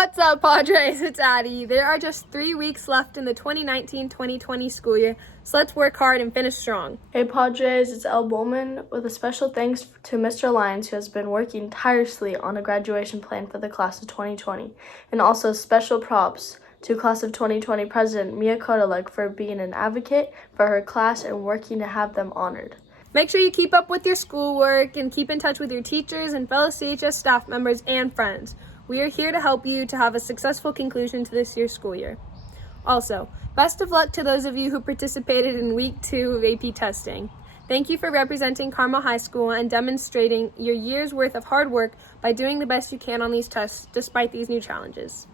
What's up, Padres? It's Addie. There are just 3 weeks left in the 2019-2020 school year, so let's work hard and finish strong. Hey Padres, it's El Bowman with a special thanks to Mr. Lyons, who has been working tirelessly on a graduation plan for the class of 2020, and also special props to class of 2020 President Mia Kotelek for being an advocate for her class and working to have them honored. Make sure you keep up with your schoolwork and keep in touch with your teachers and fellow CHS staff members and friends. We are here to help you to have a successful conclusion to this year's school year. Also, best of luck to those of you who participated in Week 2 of AP testing. Thank you for representing Carmel High School and demonstrating your year's worth of hard work by doing the best you can on these tests despite these new challenges.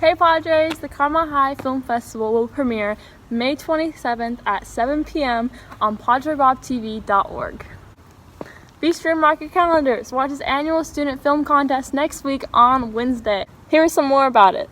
Hey Padres, the Carmel High Film Festival will premiere May 27th at 7 p.m. on PadreBobTV.org. Be sure to mark your calendars. Watch his annual student film contest next week on Wednesday. Here's some more about it.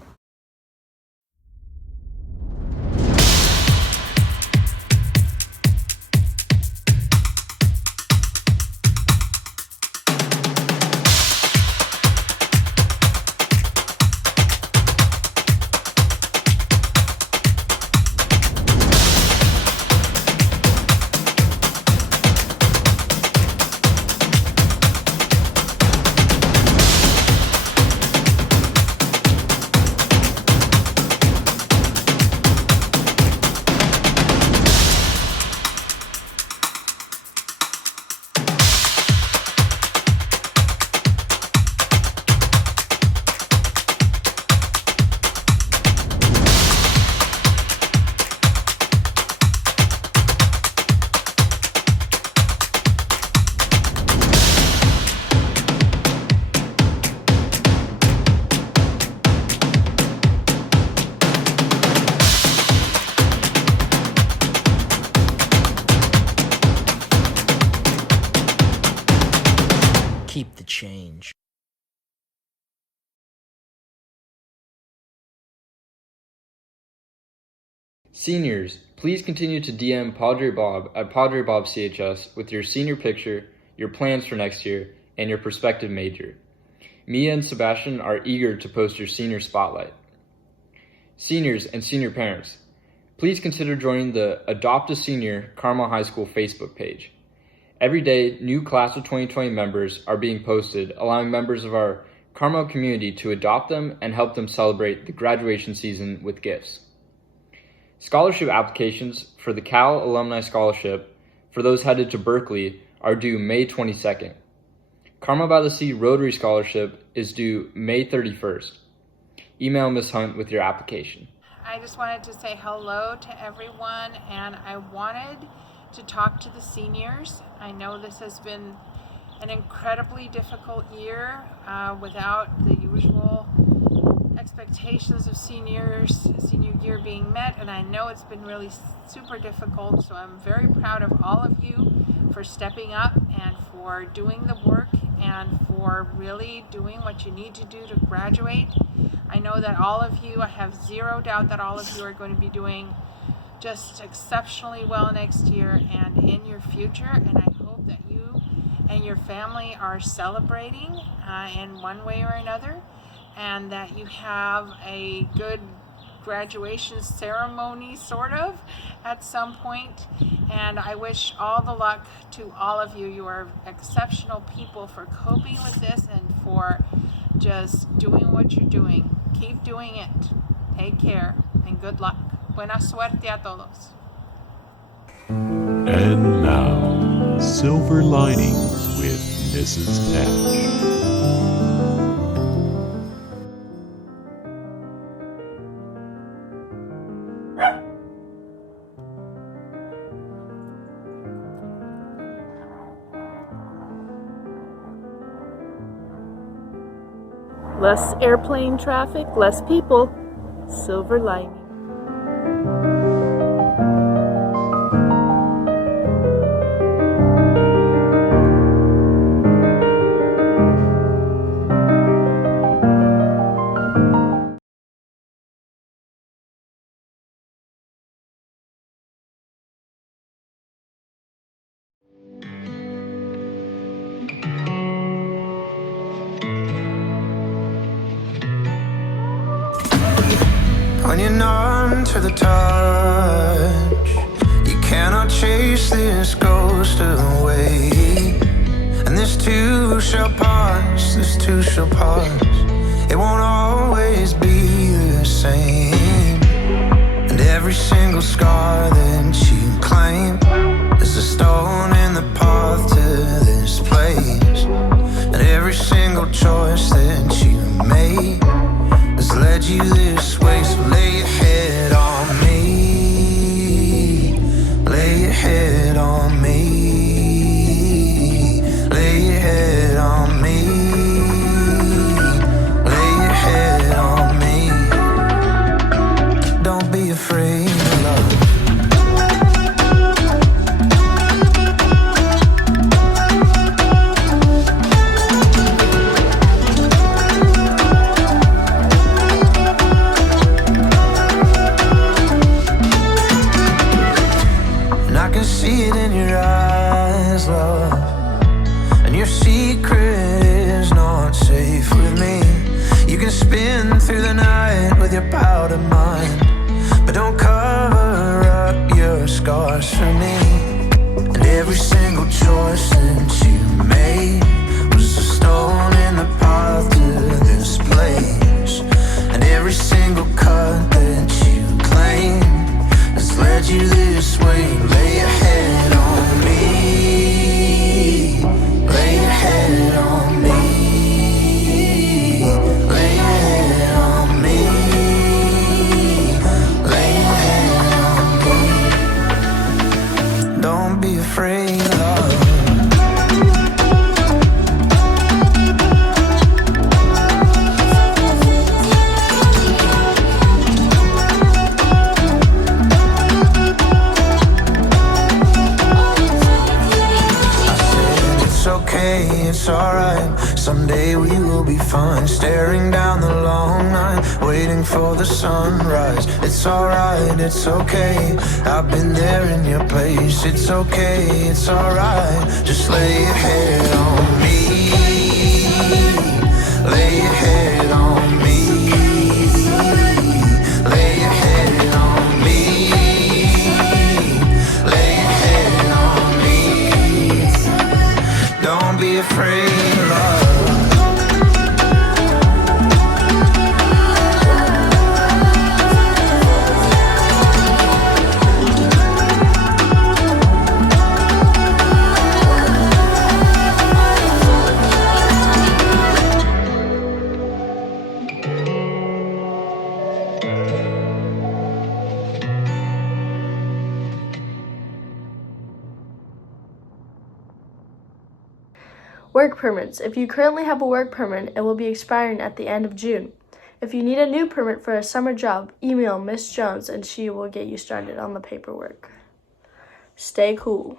Keep the change. Seniors, please continue to DM Padre Bob at Padre Bob CHS with your senior picture, your plans for next year, and your prospective major. Mia and Sebastian are eager to post your senior spotlight. Seniors and senior parents, please consider joining the Adopt a Senior Carmel High School Facebook page. Every day, new class of 2020 members are being posted, allowing members of our Carmel community to adopt them and help them celebrate the graduation season with gifts. Scholarship applications for the Cal Alumni Scholarship for those headed to Berkeley are due May 22nd. Carmel by the Sea Rotary Scholarship is due May 31st. Email Ms. Hunt with your application. I just wanted to say hello to everyone, and I wanted to talk to the seniors. I know this has been an incredibly difficult year without the usual expectations of senior year being met, and I know it's been really super difficult, so I'm very proud of all of you for stepping up and for doing the work and for really doing what you need to do to graduate. I know that all of you, I have zero doubt that all of you are going to be doing just exceptionally well next year and in your future, and I hope that you and your family are celebrating in one way or another, and that you have a good graduation ceremony sort of at some point. And I wish all the luck to all of you. You are exceptional people for coping with this and for just doing what you're doing. Keep doing it. Take care and good luck. Buena suerte a todos. And now, Silver Linings with Mrs. Patch. Less airplane traffic, less people. Silver lining. when you're numb to the touch. You cannot chase this ghost away. And this too shall pass, this too shall pass. It won't always be the same. And every single scar that you claim is a stone in the path to this place. And every single choice that you made has led you this way. So lay your head on me, lay your head on me, lay your head on me, lay your head on me. Don't be afraid of love. See it in your eyes, love. And your secret is not safe with me. You can spin through the night with your powder mind, but don't cover up your scars for me. And every single choice that you made was a stone in the path to this place. And every single cut that you claim has led you this way. Lay your head on me, lay your head on me, lay your head on me, lay your head on me. Don't be afraid of love. It's alright, someday we will be fine. Staring down the long night, waiting for the sunrise. It's alright, it's okay, I've been there in your place. It's okay, it's alright, just lay your head on me, lay your head on me, lay your head on me, lay your head on me. Don't be afraid of love. Work permits. If you currently have a work permit, it will be expiring at the end of June. If you need a new permit for a summer job, email Miss Jones and she will get you started on the paperwork. Stay cool.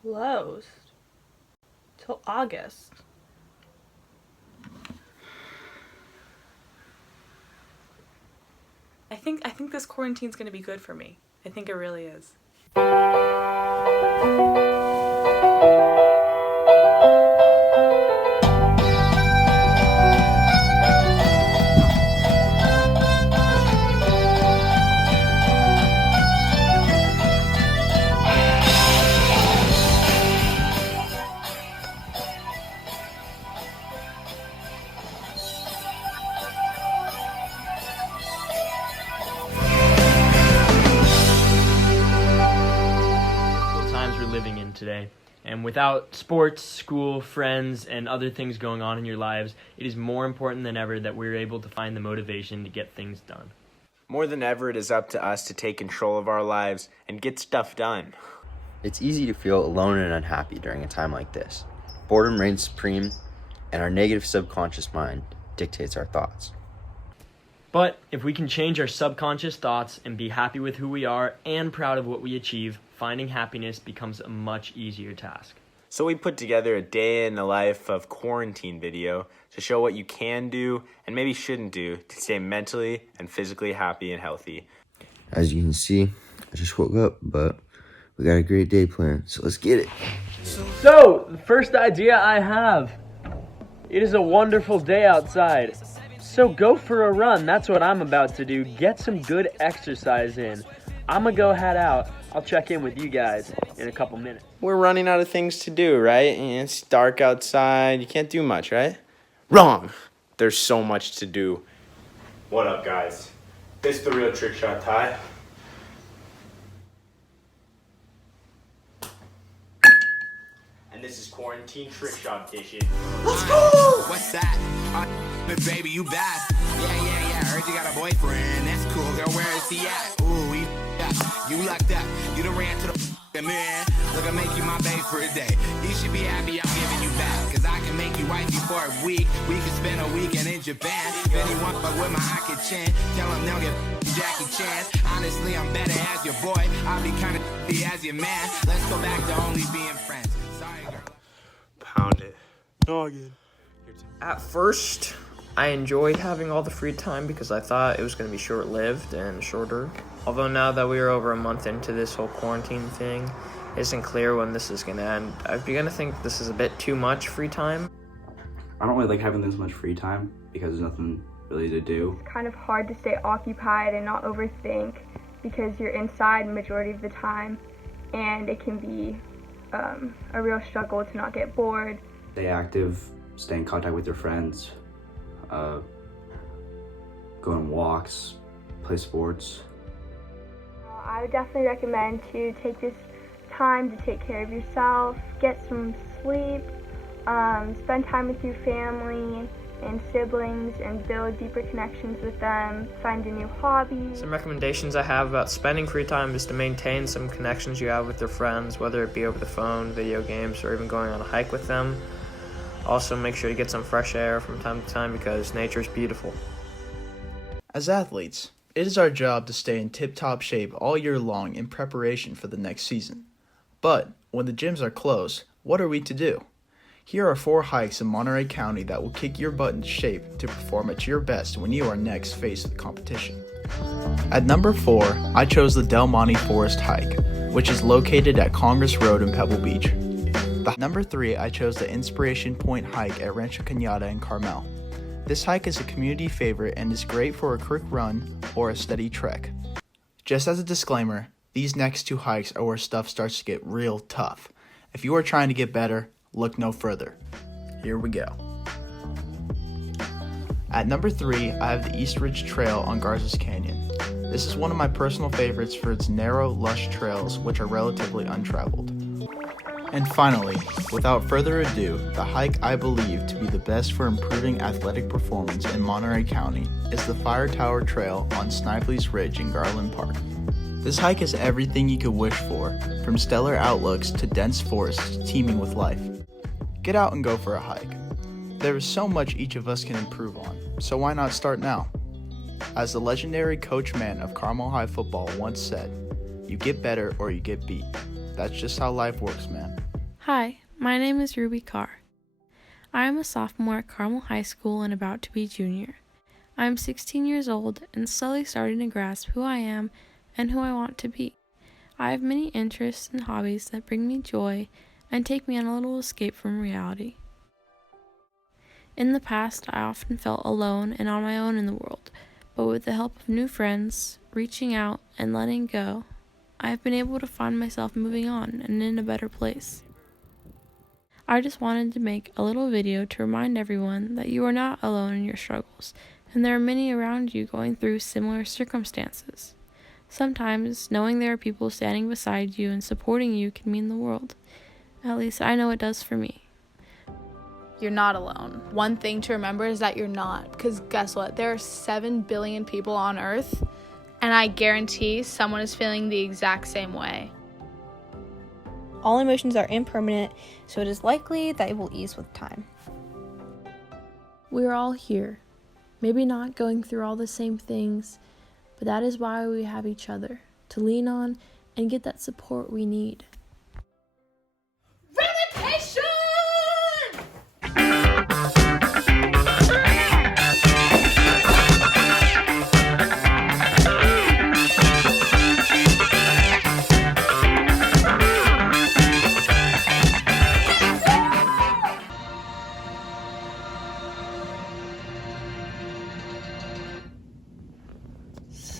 Closed till August. I think this quarantine's gonna be good for me. I think it really is. Living in today. And without sports, school, friends, and other things going on in your lives, it is more important than ever that we're able to find the motivation to get things done. More than ever, it is up to us to take control of our lives and get stuff done. It's easy to feel alone and unhappy during a time like this. Boredom reigns supreme, and our negative subconscious mind dictates our thoughts. But if we can change our subconscious thoughts and be happy with who we are and proud of what we achieve, finding happiness becomes a much easier task. So we put together a day in the life of quarantine video to show what you can do and maybe shouldn't do to stay mentally and physically happy and healthy. As you can see, I just woke up, but We got a great day planned, so let's get it. So, the first idea I have. It is a wonderful day outside. So go for a run. That's what I'm about to do. Get some good exercise in. I'm gonna go head out. I'll check in with you guys in a couple minutes. We're running out of things to do, right? And it's dark outside. You can't do much, right? Wrong. There's so much to do. What up, guys? This is the real Trick Shot Ty. And this is Quarantine Trick Shot Edition. Let's go! What's that? Baby, you bad. Yeah. Heard you got a boyfriend. That's cool, girl. Where is he at? Ooh, you lucked up. You done ran to the man. Look, I make you my babe for a day. You should be happy I'm giving you back. Cause I can make you wifey for a week. We can spend a weekend in Japan. If anyone fuck with my Aki Chan, tell them they'll get Jackie Chan. Honestly, I'm better as your boy. I'll be kinda as your man. Let's go back to only being friends. Sorry, girl. Pound it. At first, I enjoyed having all the free time because I thought it was going to be short-lived and shorter. Although now that we are over a month into this whole quarantine thing, it isn't clear when this is going to end. I've begun to think this is a bit too much free time. I don't really like having this much free time because there's nothing really to do. It's kind of hard to stay occupied and not overthink because you're inside the majority of the time, and it can be a real struggle to not get bored. Stay active, stay in contact with your friends, go on walks, play sports. I would definitely recommend to take this time to take care of yourself, get some sleep, spend time with your family and siblings and build deeper connections with them, find a new hobby. Some recommendations I have about spending free time is to maintain some connections you have with your friends, whether it be over the phone, video games, or even going on a hike with them. Also, make sure to get some fresh air from time to time because nature's beautiful. As athletes, it is our job to stay in tip-top shape all year long in preparation for the next season. But when the gyms are closed, what are we to do? Here are 4 hikes in Monterey County that will kick your butt into shape to perform at your best when you are next faced with competition. At number 4, I chose the Del Monte Forest Hike, which is located at Congress Road in Pebble Beach. Number 3, I chose the Inspiration Point Hike at Rancho Cañada in Carmel. This hike is a community favorite and is great for a quick run or a steady trek. Just as a disclaimer, these next 2 hikes are where stuff starts to get real tough. If you are trying to get better, look no further. Here we go. At number 3, I have the East Ridge Trail on Garces Canyon. This is one of my personal favorites for its narrow, lush trails which are relatively untraveled. And finally, without further ado, the hike I believe to be the best for improving athletic performance in Monterey County is the Fire Tower Trail on Snively's Ridge in Garland Park. This hike is everything you could wish for, from stellar outlooks to dense forests teeming with life. Get out and go for a hike. There is so much each of us can improve on, so why not start now? As the legendary Coach Mann of Carmel High football once said, you get better or you get beat. That's just how life works, man. Hi, my name is Ruby Carr. I am a sophomore at Carmel High School and about to be junior. I am 16 years old and slowly starting to grasp who I am and who I want to be. I have many interests and hobbies that bring me joy and take me on a little escape from reality. In the past, I often felt alone and on my own in the world, but with the help of new friends, reaching out, and letting go, I have been able to find myself moving on and in a better place. I just wanted to make a little video to remind everyone that you are not alone in your struggles, and there are many around you going through similar circumstances. Sometimes, knowing there are people standing beside you and supporting you can mean the world. At least I know it does for me. You're not alone. One thing to remember is that you're not, because guess what? There are 7 billion people on Earth, and I guarantee someone is feeling the exact same way. All emotions are impermanent, so it is likely that it will ease with time. We are all here, maybe not going through all the same things, but that is why we have each other to lean on and get that support we need.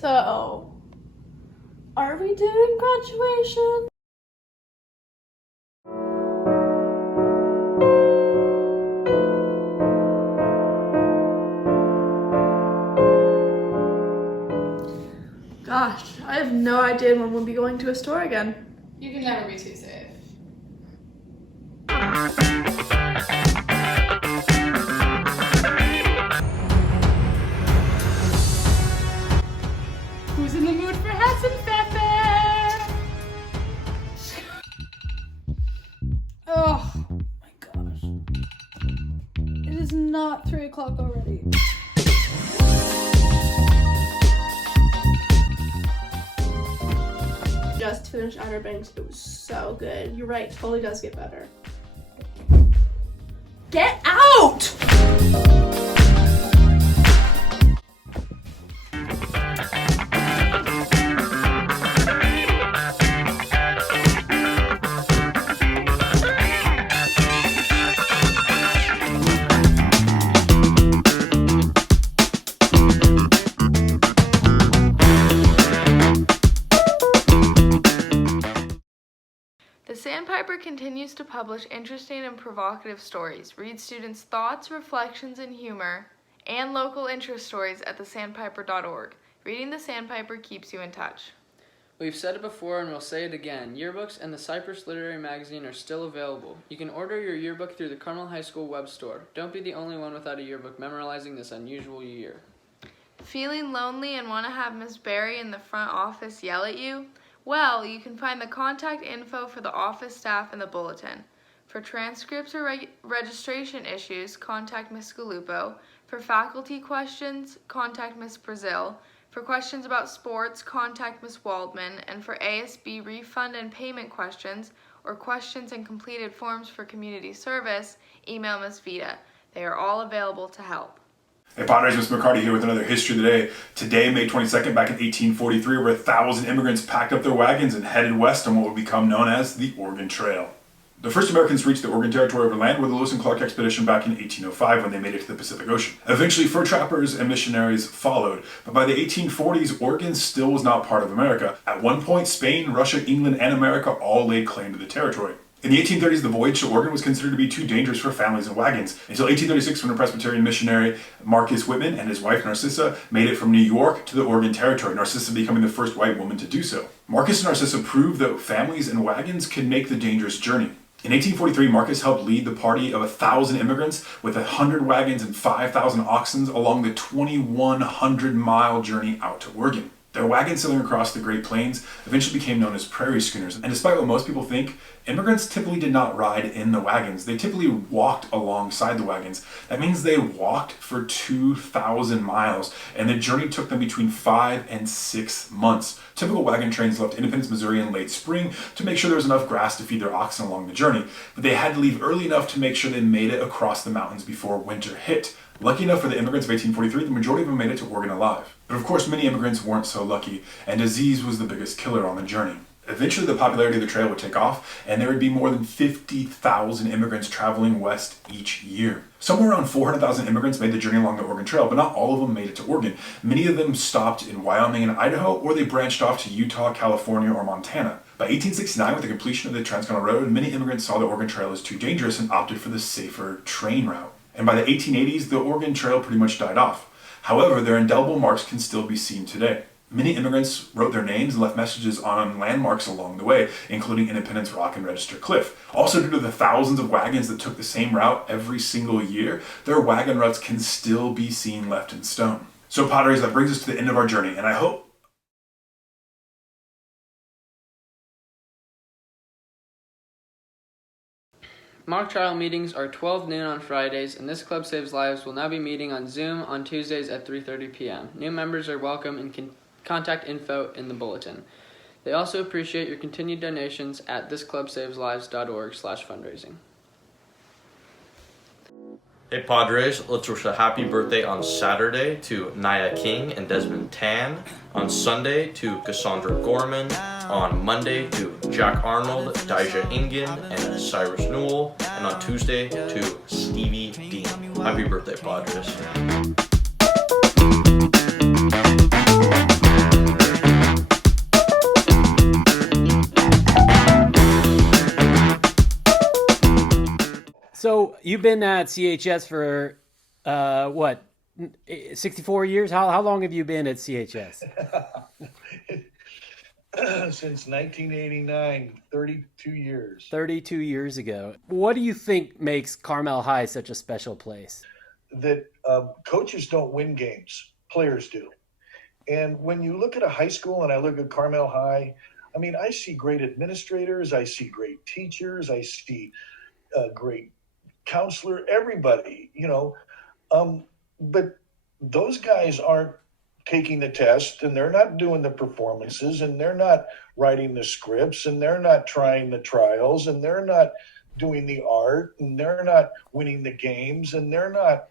though. Are we doing graduation? Gosh, I have no idea when we'll be going to a store again. You can never be too safe. Who's in the mood for Hessenpfeffer? Oh my gosh. It is not 3 o'clock already. Just finished Outer Banks. It was so good. You're right, totally does get better. Get out! The Sandpiper continues to publish interesting and provocative stories, read students' thoughts, reflections, and humor, and local interest stories at thesandpiper.org. Reading The Sandpiper keeps you in touch. We've said it before and we'll say it again. Yearbooks and the Cypress Literary Magazine are still available. You can order your yearbook through the Carmel High School web store. Don't be the only one without a yearbook memorizing this unusual year. Feeling lonely and want to have Miss Barry in the front office yell at you? Well, you can find the contact info for the office staff in the bulletin. For transcripts or registration issues, contact Miss Galupo. For faculty questions, contact Miss Brazil. For questions about sports, contact Miss Waldman. And for ASB refund and payment questions, or questions and completed forms for community service, email Miss Vita. They are all available to help. Hey Padres, Mr. McCarty here with another History of the Day. Today, May 22nd, back in 1843, over 1,000 immigrants packed up their wagons and headed west on what would become known as the Oregon Trail. The first Americans reached the Oregon Territory over land were the Lewis and Clark expedition back in 1805 when they made it to the Pacific Ocean. Eventually, fur trappers and missionaries followed, but by the 1840s, Oregon still was not part of America. At one point, Spain, Russia, England, and America all laid claim to the territory. In the 1830s, the voyage to Oregon was considered to be too dangerous for families and wagons, until 1836 when a Presbyterian missionary, Marcus Whitman, and his wife Narcissa made it from New York to the Oregon Territory, Narcissa becoming the first white woman to do so. Marcus and Narcissa proved that families and wagons could make the dangerous journey. In 1843, Marcus helped lead the party of 1,000 immigrants with 100 wagons and 5,000 oxen along the 2,100-mile journey out to Oregon. Their wagons sailing across the Great Plains eventually became known as prairie schooners, and despite what most people think, immigrants typically did not ride in the wagons. They typically walked alongside the wagons. That means they walked for 2,000 miles, and the journey took them between 5 and 6 months. Typical wagon trains left Independence, Missouri in late spring to make sure there was enough grass to feed their oxen along the journey, but they had to leave early enough to make sure they made it across the mountains before winter hit. Lucky enough for the immigrants of 1843, the majority of them made it to Oregon alive. But of course, many immigrants weren't so lucky, and disease was the biggest killer on the journey. Eventually, the popularity of the trail would take off, and there would be more than 50,000 immigrants traveling west each year. Somewhere around 400,000 immigrants made the journey along the Oregon Trail, but not all of them made it to Oregon. Many of them stopped in Wyoming and Idaho, or they branched off to Utah, California, or Montana. By 1869, with the completion of the Transcontinental Road, many immigrants saw the Oregon Trail as too dangerous and opted for the safer train route. And by the 1880s, the Oregon Trail pretty much died off. However, their indelible marks can still be seen today. Many immigrants wrote their names and left messages on landmarks along the way, including Independence Rock and Register Cliff. Also, due to the thousands of wagons that took the same route every single year, their wagon ruts can still be seen left in stone. So Padres, that brings us to the end of our journey, and I hope Mock trial meetings are 12 noon on Fridays, and this Club Saves Lives will now be meeting on Zoom on Tuesdays at 3:30 p.m. New members are welcome and can contact info in the bulletin. They also appreciate your continued donations at thisclubsaveslives.org/fundraising. Hey Padres, let's wish a happy birthday on Saturday to Naya King and Desmond Tan, on Sunday to Cassandra Gorman, on Monday to Jack Arnold, Dijah Ingen, and Cyrus Newell, and on Tuesday to Stevie Dean. Happy birthday, Padres. You've been at CHS for, 64 years? How long have you been at CHS? Since 1989, 32 years. 32 years ago. What do you think makes Carmel High such a special place? That coaches don't win games, players do. And when you look at a high school and I look at Carmel High, I mean, I see great administrators, I see great teachers, I see great counselor, everybody, but those guys aren't taking the test, and they're not doing the performances, and they're not writing the scripts, and they're not trying the trials, and they're not doing the art, and they're not winning the games, and they're not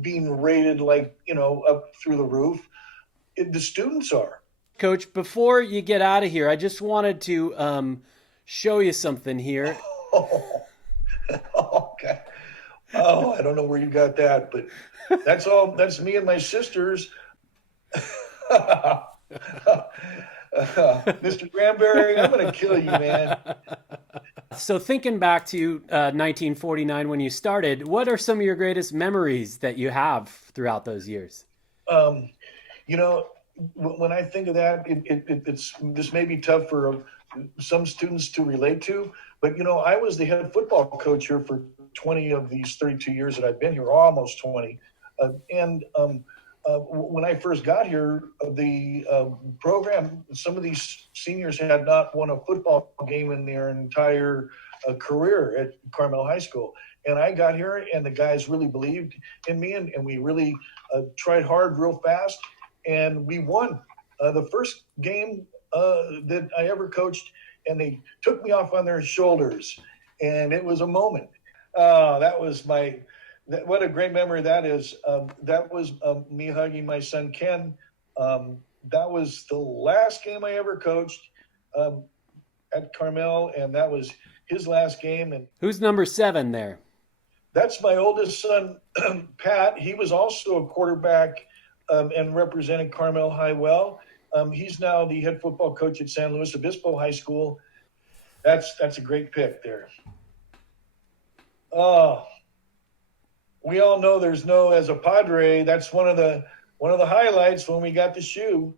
being rated up through the roof. The students are. Coach, before you get out of here, I just wanted to show you something here. Okay. Oh, I don't know where you got that, but that's all. That's me and my sisters. Mr. Granberry, I'm going to kill you, man. So thinking back to 1949 when you started, what are some of your greatest memories that you have throughout those years? When I think of that, this may be tough for some students to relate to, but I was the head football coach here for 20 of these 32 years that I've been here, almost 20. When I first got here, the program, some of these seniors had not won a football game in their entire career at Carmel High School. And I got here, and the guys really believed in me, and we really tried hard real fast, and we won the first game that I ever coached, and they took me off on their shoulders, and it was a moment. What a great memory that is. That was me hugging my son, Ken. That was the last game I ever coached at Carmel, and that was his last game. And who's number 7 there? That's my oldest son, Pat. He was also a quarterback and represented Carmel High well. He's now the head football coach at San Luis Obispo High School. That's a great pick there. Oh, we all know there's no, as a Padre, that's one of the highlights when we got the shoe.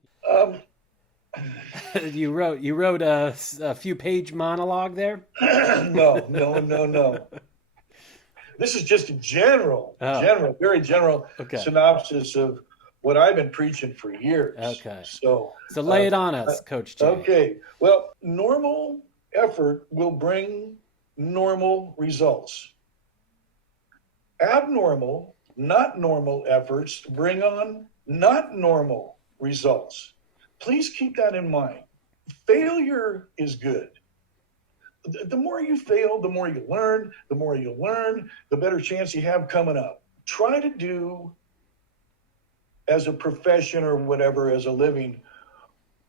You wrote a few page monologue there? No. This is just a very general synopsis of what I've been preaching for years. Okay. So lay it on us, Coach Jay. Okay. Well, normal effort will bring normal results. Abnormal, not normal efforts bring on not normal results. Please keep that in mind. Failure is good. The more you fail, the more you learn. The more you learn, the better chance you have coming up. Try to do, as a profession or whatever, as a living,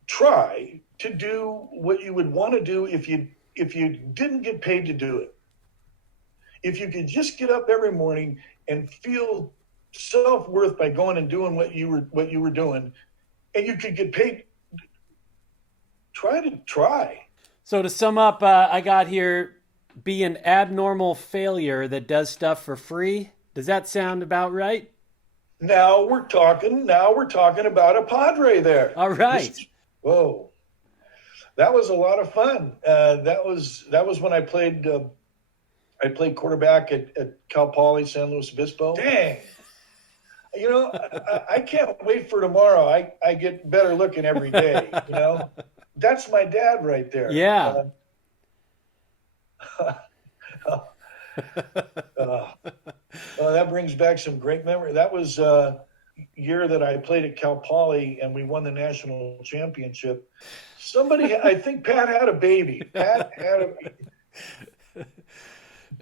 try to do what you would want to do if you didn't get paid to do it. If you could just get up every morning and feel self-worth by going and doing what you were doing, and you could get paid, try. So to sum up, I got here, be an abnormal failure that does stuff for free. Does that sound about right? Now we're talking about a Padre there. All right. Whoa. That was a lot of fun. That was when I played quarterback at Cal Poly San Luis Obispo. Dang. I can't wait for tomorrow. I get better looking every day, That's my dad right there. Yeah. That brings back some great memory. That was year that I played at Cal Poly and we won the national championship. I think Pat had a baby.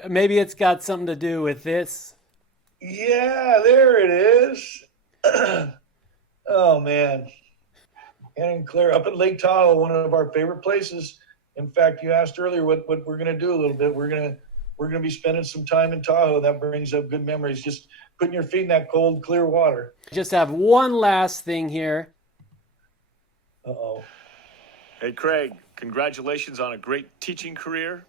Maybe it's got something to do with this. Yeah, there it is. Oh, man. And Claire, up at Lake Tahoe, one of our favorite places. In fact, you asked earlier what we're going to do a little bit. We're going to be spending some time in Tahoe. That brings up good memories. Just putting your feet in that cold, clear water. Just have one last thing here. Uh-oh. Hey, Craig, congratulations on a great teaching career.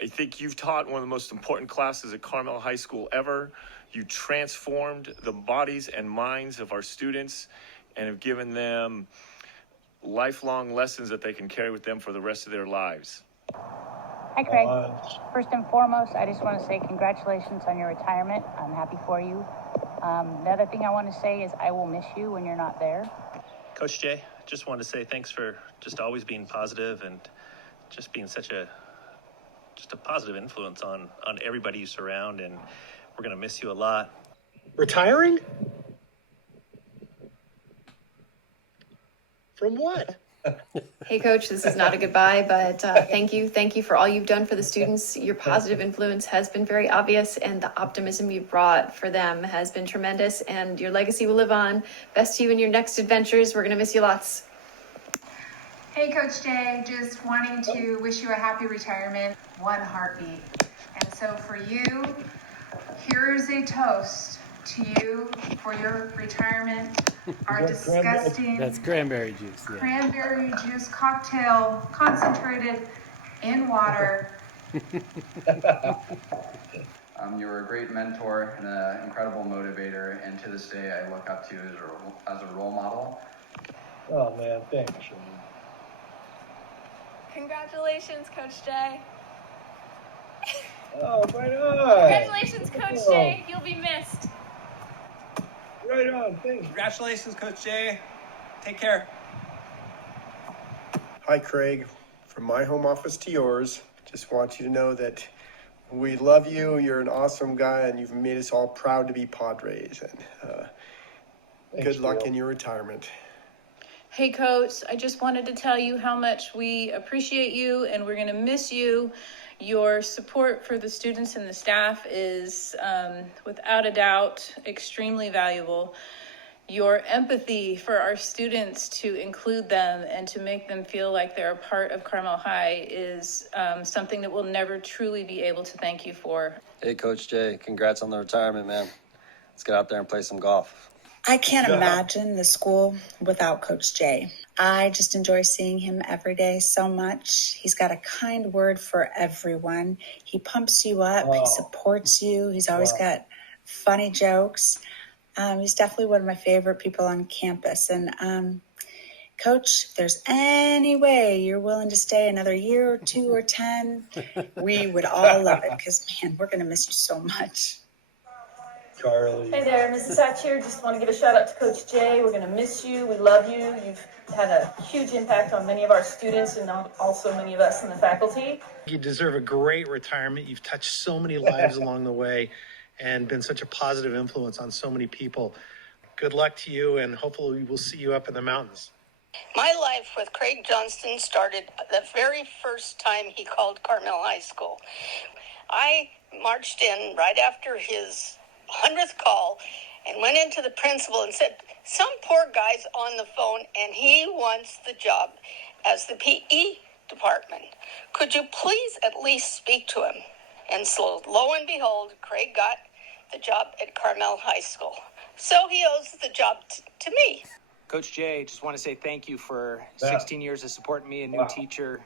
I think you've taught one of the most important classes at Carmel High School ever. You transformed the bodies and minds of our students and have given them lifelong lessons that they can carry with them for the rest of their lives. Hi, Craig. First and foremost, I just want to say congratulations on your retirement. I'm happy for you. The other thing I want to say is I will miss you when you're not there. Coach Jay, just wanted to say thanks for just always being positive and just being such a positive influence on everybody you surround, and we're going to miss you a lot. Retiring? From what? Hey, Coach, this is not a goodbye, but thank you. Thank you for all you've done for the students. Your positive influence has been very obvious, and the optimism you've brought for them has been tremendous, and your legacy will live on. Best to you in your next adventures. We're going to miss you lots. Hey, Coach Jay, just wanting to wish you a happy retirement. One heartbeat. And so for you, here's a toast to you for your retirement. Our disgusting That's cranberry juice. Yeah. cranberry juice cocktail concentrated in water. You were a great mentor and an incredible motivator, and to this day I look up to you as a role model. Oh man, thanks. Congratulations, Coach Jay. Oh, right on. Congratulations, Coach Jay. You'll be missed. Right on, thanks. Congratulations, Coach Jay. Take care. Hi, Craig. From my home office to yours, just want you to know that we love you. You're an awesome guy, and you've made us all proud to be Padres. And good luck in your retirement. Hey, Coach, I just wanted to tell you how much we appreciate you and we're going to miss you. Your support for the students and the staff is, without a doubt, extremely valuable. Your empathy for our students to include them and to make them feel like they're a part of Carmel High is something that we'll never truly be able to thank you for. Hey, Coach Jay, congrats on the retirement, man. Let's get out there and play some golf. I can't imagine the school without Coach Jay. I just enjoy seeing him every day so much. He's got a kind word for everyone. He pumps you up. He supports you. He's always got funny jokes. He's definitely one of my favorite people on campus. And Coach, if there's any way you're willing to stay another year or 2 or 10, we would all love it because, man, we're going to miss you so much. Carly. Hey there, Mrs. Hatch here. Just want to give a shout out to Coach Jay. We're going to miss you. We love you. You've had a huge impact on many of our students and also many of us in the faculty. You deserve a great retirement. You've touched so many lives along the way and been such a positive influence on so many people. Good luck to you, and hopefully we'll see you up in the mountains. My life with Craig Johnston started the very first time he called Carmel High School. I marched in right after his 100th call and went into the principal and said, some poor guy's on the phone and he wants the job as the PE department. Could you please at least speak to him? And so lo and behold, Craig got the job at Carmel High School. So he owes the job to me. Coach Jay, just want to say thank you for 16 years of supporting me, a new teacher,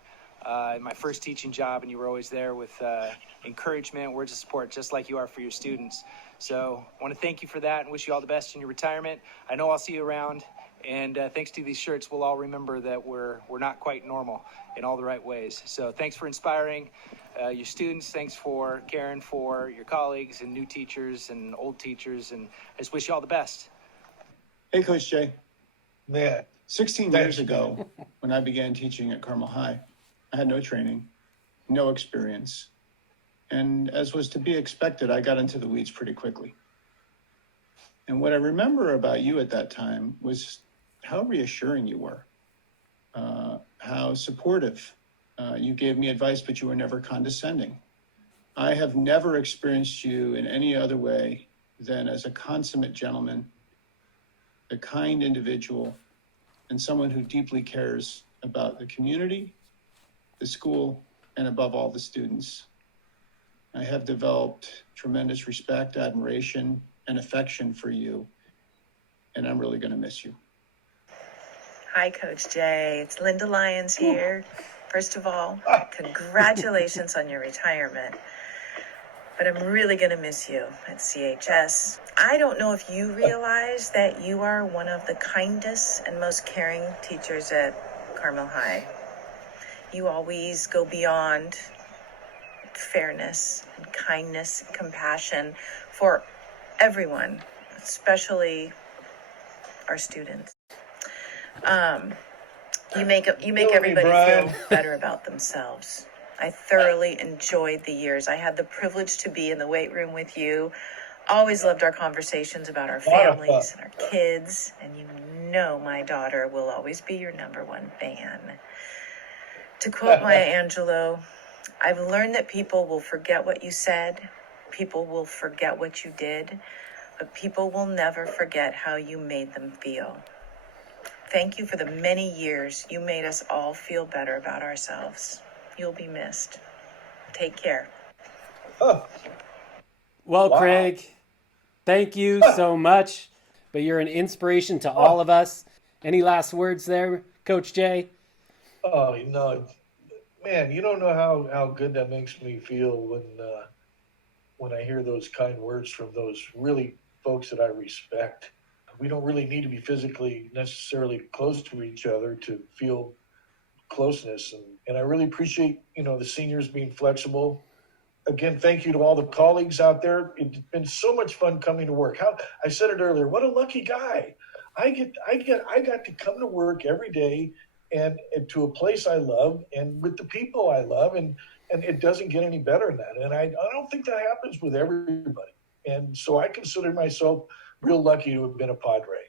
my first teaching job, and you were always there with encouragement, words of support, just like you are for your students. So I want to thank you for that and wish you all the best in your retirement. I know I'll see you around, and thanks to these shirts, we'll all remember that we're not quite normal in all the right ways. So thanks for inspiring your students. Thanks for caring for your colleagues and new teachers and old teachers, and I just wish you all the best. Hey, Coach Jay. Man, 16 years ago, when I began teaching at Carmel High, I had no training, no experience. And as was to be expected, I got into the weeds pretty quickly. And what I remember about you at that time was how reassuring you were, how supportive. You gave me advice, but you were never condescending. I have never experienced you in any other way than as a consummate gentleman, a kind individual, and someone who deeply cares about the community, the school, and above all, the students. I have developed tremendous respect, admiration, and affection for you, and I'm really going to miss you. Hi, Coach Jay. It's Linda Lyons here. First of all, congratulations on your retirement. But I'm really going to miss you at CHS. I don't know if you realize that you are one of the kindest and most caring teachers at Carmel High. You always go beyond fairness and kindness and compassion for everyone, especially our students. You make everybody feel better about themselves. I thoroughly enjoyed the years. I had the privilege to be in the weight room with you. Always loved our conversations about our families and our kids. And you know my daughter will always be your number one fan. To quote Maya Angelou, I've learned that people will forget what you said, people will forget what you did, but people will never forget how you made them feel. Thank you for the many years you made us all feel better about ourselves. You'll be missed. Take care. Well, Wow. Craig, thank you so much. But you're an inspiration to all of us. Any last words there, Coach Jay? Oh, man, you don't know how good that makes me feel when I hear those kind words from those really folks that I respect. We don't really need to be physically necessarily close to each other to feel closeness. And I really appreciate, the seniors being flexible. Again, thank you to all the colleagues out there. It's been so much fun coming to work. I said it earlier, what a lucky guy. I got to come to work every day and to a place I love and with the people I love, and it doesn't get any better than that. And I don't think that happens with everybody. And so I consider myself real lucky to have been a Padre.